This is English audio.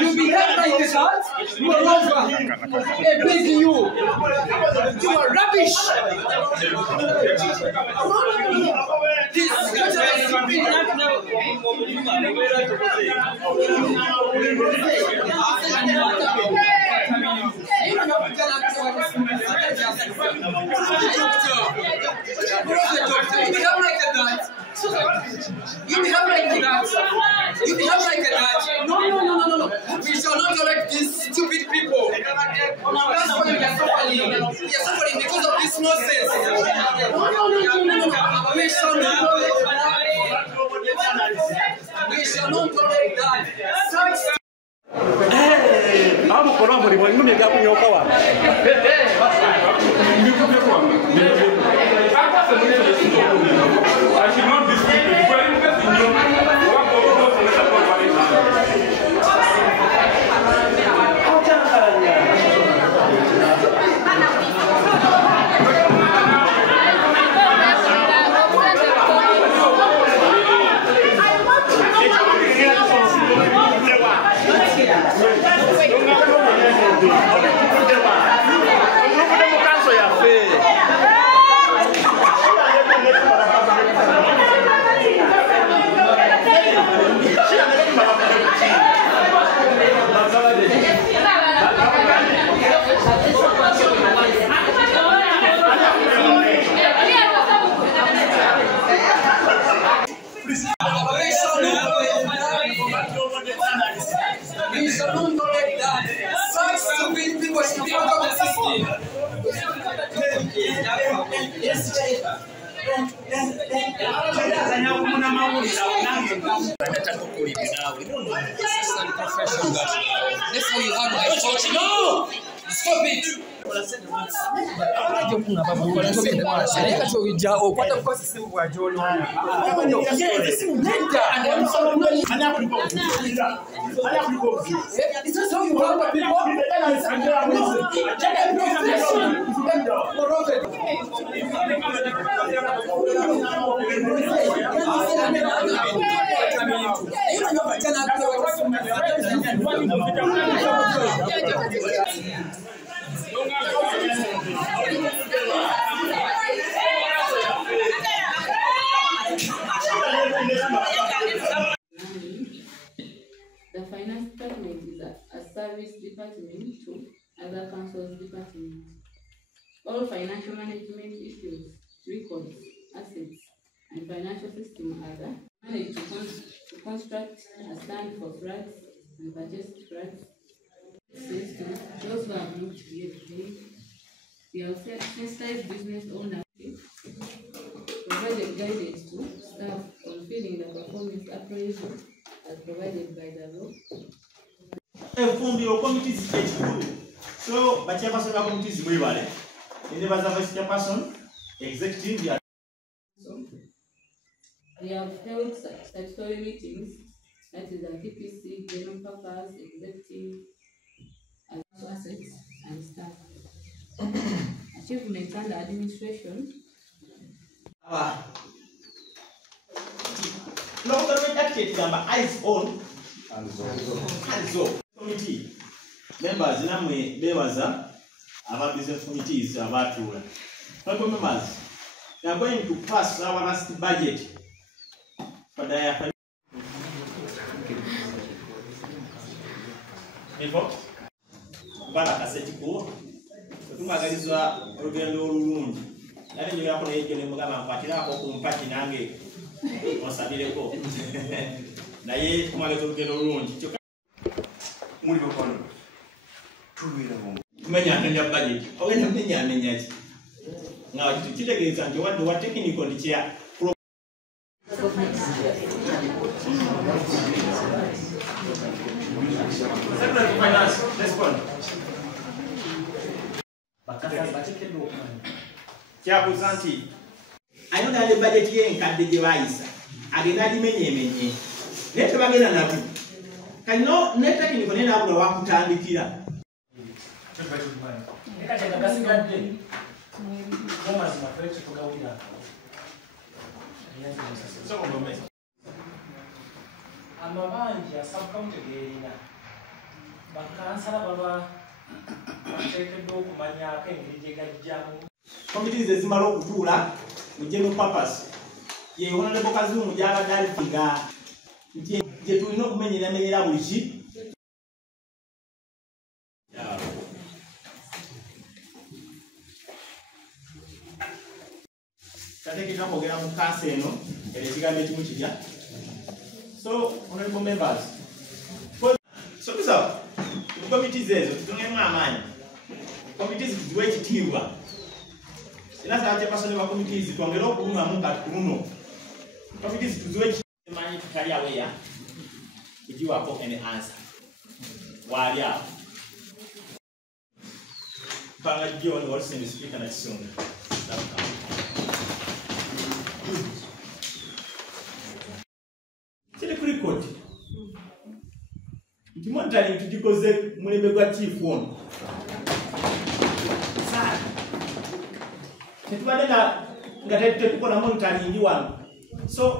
You behave like that. Moreover, begging you. You are rubbish. You behave like that. You behave like that. No. We shall not correct these stupid people. That's why we are suffering. We are suffering because of this nonsense. No. We shall not tolerate that. We shall not tolerate that. I'm a Colombo, when you make up in your power. I should not dispute it. Well, invest in your we shall not tolerate that. Such stupid people should be out of the system. That's how you have my church. No! Stop it! The finance department is a service department to other councils departments. All financial management issues, records, assets, and financial system are managed to construct a stand for flats and purchase flats. Those who have not yet paid, we have sensitized business owners, provided guidance to staff on filling the performance appraisal as provided by the law. Committees so, but chairperson of committees we were. In the vice chairperson, executive. We have held statutory meetings, that is the TPC, general purpose, executive, assets, and staff. Achievement and administration. Government acted number eyes on hands off. Committee members, there was our business committees about members. They are going to pass our last budget for the before Bala Cassetico. Tumagalizwa Rugendo Rundi. That is your operation. Mugama Patira or Patinange or Sabileko. Naye Kumagato Rundi. Many budget. Oh, nga kitegeeza nti wadde wa technical ndi kya Secretary of Finance, respond. Kyabuuza nti ayonadde budget y'enkadde gye baayisa agenda agimenyeemenye naye tebagenda nabo kalino ne technical naye naabula wakutandikira amabanja subcounty gerina bakansala baba bateekeddwa okumanyako engeri gye gajjamu committees ezimala okutuula mu general purpose ye honorable Kazumu gyabadde alifinga nti gye tulina okumenyeramenyera buli ki tateekeddwa kwogera mu kansa eno era ekigambo ekimu kirya. So, honorable members, so committees ezo tutungemu amaanyi committees tuziwe ekitiibwa era sawa chairperson wa committees twongere okulungamu kati kuno committees tuziwe ekimanyi tutali aweya kugiwako an answer wali awo mpanga John Wilson speaker na Kisonga record nti monitoring tugikoze mulembe gwa chief ono sana tetubadde nga tetukola monitoring wano so